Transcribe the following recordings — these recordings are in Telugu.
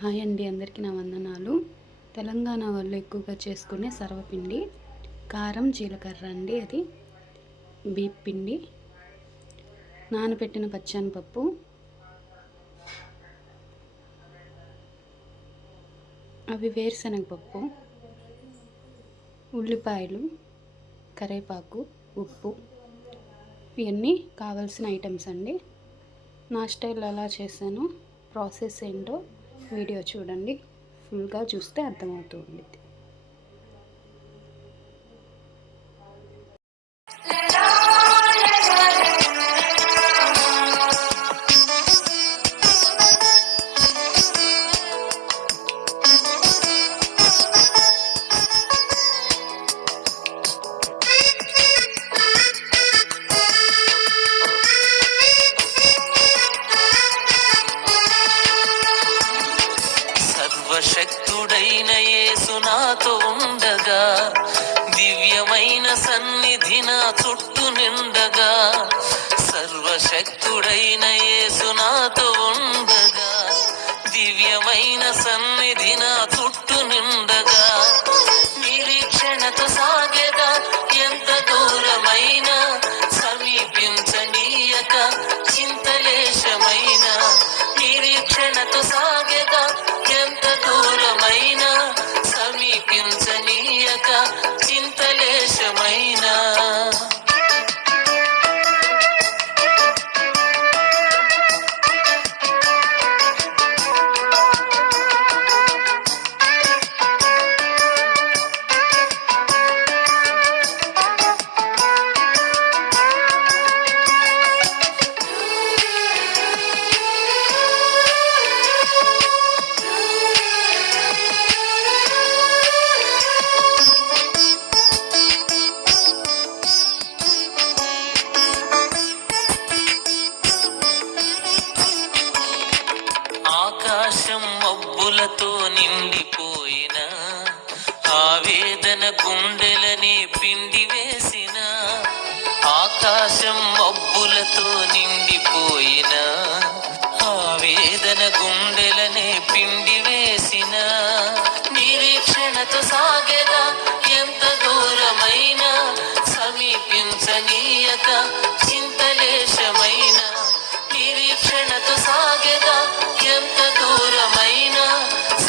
హాయ్ అండి, అందరికీ నా వందనాలు. తెలంగాణ వాళ్ళు ఎక్కువగా చేసుకునే సర్వపిండి, కారం జీలకర్ర అండి. అది బీప్ పిండి, నానబెట్టిన పచ్చెనపప్పు, అవి వేరుశనగపప్పు, ఉల్లిపాయలు, కరివేపాకు, ఉప్పు, ఇవన్నీ కావాల్సిన ఐటమ్స్ అండి. నా స్టైల్ ఎలా చేశానో, ప్రాసెస్ ఏంటో వీడియో చూడండి. ఫుల్గా చూస్తే అర్థమవుతుంది. సర్వశక్తుడైన యేసు నాతో ఉండగా, దివ్యమైన సన్నిధి నా చుట్టూ నిండగా. సర్వశక్తుడైన యేసు నాతో ఉండగా, దివ్యమైన సన్నిధి నా చుట్టూ నిండగా. నిరీక్షణతో సాగేదా ఎంత దూరమైన, సమీపించనీయక చింతలేశమైన. నిరీక్షణతో సాగేదా ఎంత దూరమైన, సమీపించనీయక చింతలేశమైన. ఆకాశం మబ్బులతో నిండిపోయిన, ఆవేదన గుండెలనే పిండి వేసిన. ఆకాశం మబ్బులతో నిండిపోయిన, ఆవేదన గుండెలనే పిండి వేసిన. నిరీక్షణతో సాగేదా ఎంత దూరమైన, సమీపించనీయక చింతలేశమైన. నిరీక్షణతో సాగేదా ఎంత దూరమైన,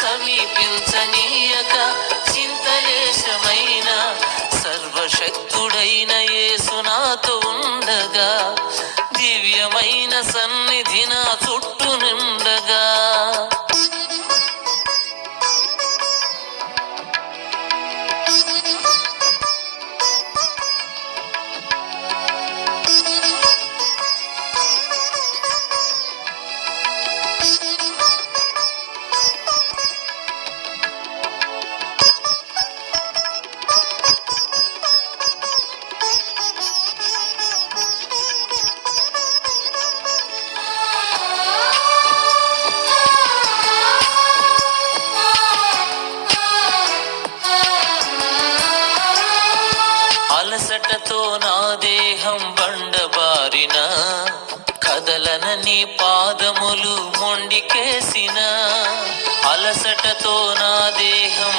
సమీపించనీయక చింతలేశమైన. సర్వశక్తుడైన యేసు నాతో ఉండగా, దివ్యమైన సన్నిధి నా చుట్టూ నిండగా. అలసటతో నా దేహం బండబారిన, కదలనని పాదములు మొండికేసిన. అలసటతో నా దేహం